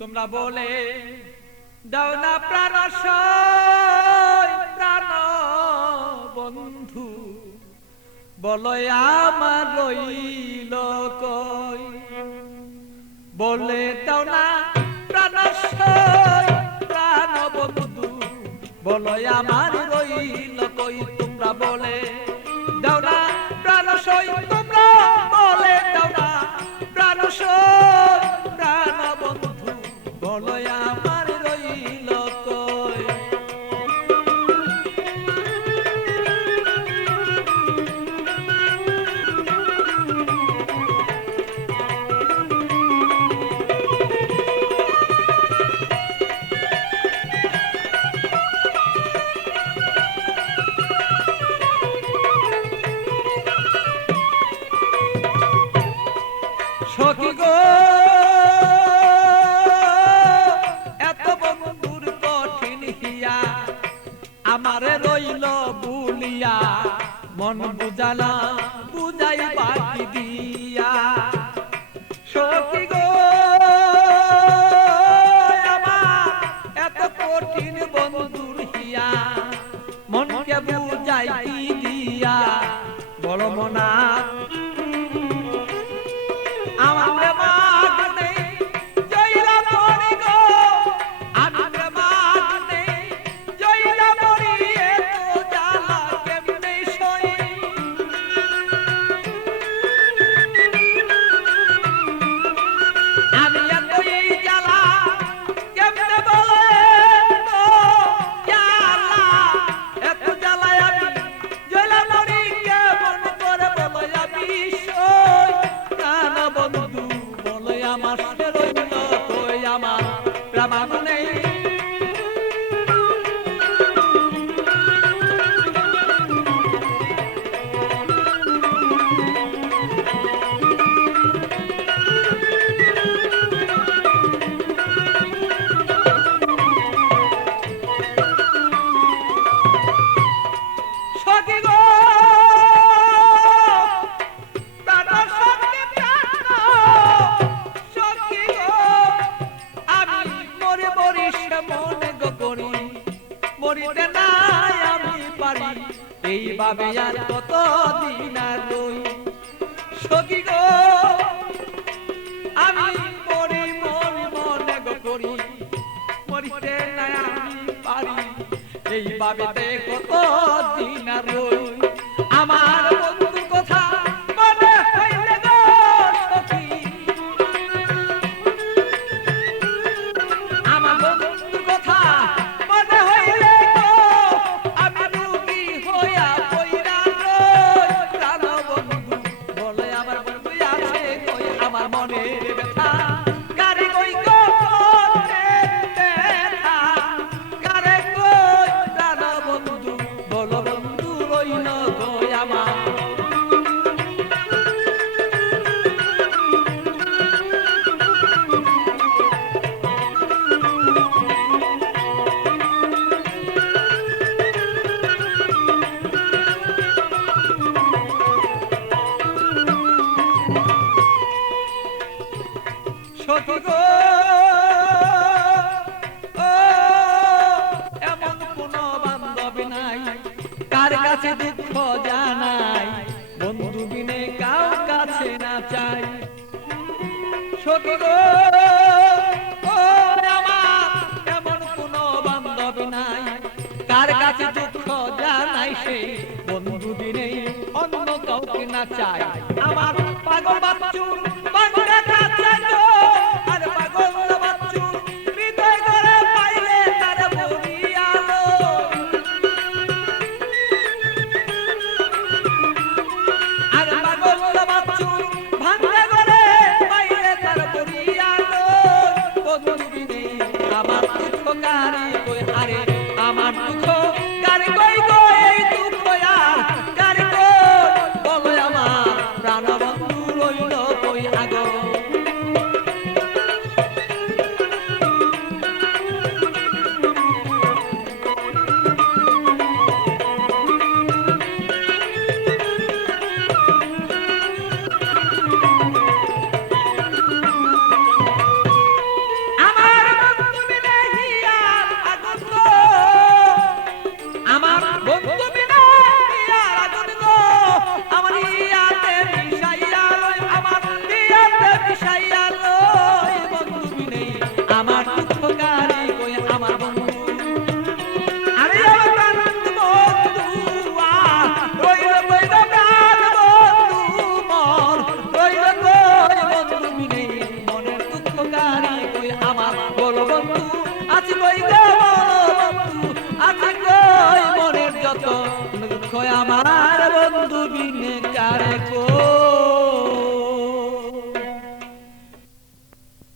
তোমরা বলে দাও না প্রাণ প্রাণ বন্ধু, বলো আমার রইল কই। বলে দাও না প্রাণ প্রাণ বন্ধু, বলো আমার রইল কই। তোমরা বলে দাও না প্রাণ তোমরা বলে দাও না প্রাণ প্রাণ বন্ধু, বলো আমার রইল কই। সখী গো এত বন্ধুর কঠিন হিয়া, আমারে রইল বুলিয়া, মন বুঝালা বুঝাই বাকি দিয়া। সখী গো আমার এত কঠিন বন্ধুর হিয়া, মনকে বুঝাই কি দিয়া। বড় মনা আমার প্রেমাগ নেই জয়লা মরি গো, আমি প্রেমাগ নেই জয়লা মরি, এত জ্বালা কেমনে সই। আমি এত এই জ্বালা কেমনে বলে তো জ্বালা, এত জ্বালায় আমি জয়লা মরি, কেমন করে বলো আমি সই। বন্ধু বলে আমার রইল কই, আমার প্রাণ নেই। সখী গো মরিতে নাই আমি পারি, এইভাবে আর কত দিন আর রই। সখী গো আমি মরি মরি মনে গো করি, মরিতে নাই আমি পারি, এইভাবে কত দিন আর রই। আমার বন্ধুর কথা মনে হইলে গো সখী, আমার বন্ধুর কথা মনে হইলে গো, আমি রুগী হইয়া পইরা রই। প্রাণ বন্ধু বলে আমার বন্ধু আছে কই, আমার মনের ব্যথা কারে কই গো ব্যথা কারে কই। প্রাণ বন্ধু বলো বন্ধু রইল কই আমার। সখী গো এমন কোন বান্ধবী নাই, কার কাছে দুঃখ জানাই, বন্ধু বিনে কাউ কাছে না চাই। সখী গো আমার এমন কোন বান্ধবী নাই, কার কাছে দুঃখ জানাই, সে বন্ধু বিনে অন্য কাউকে না চাই। আমার পাগল বাচ্চু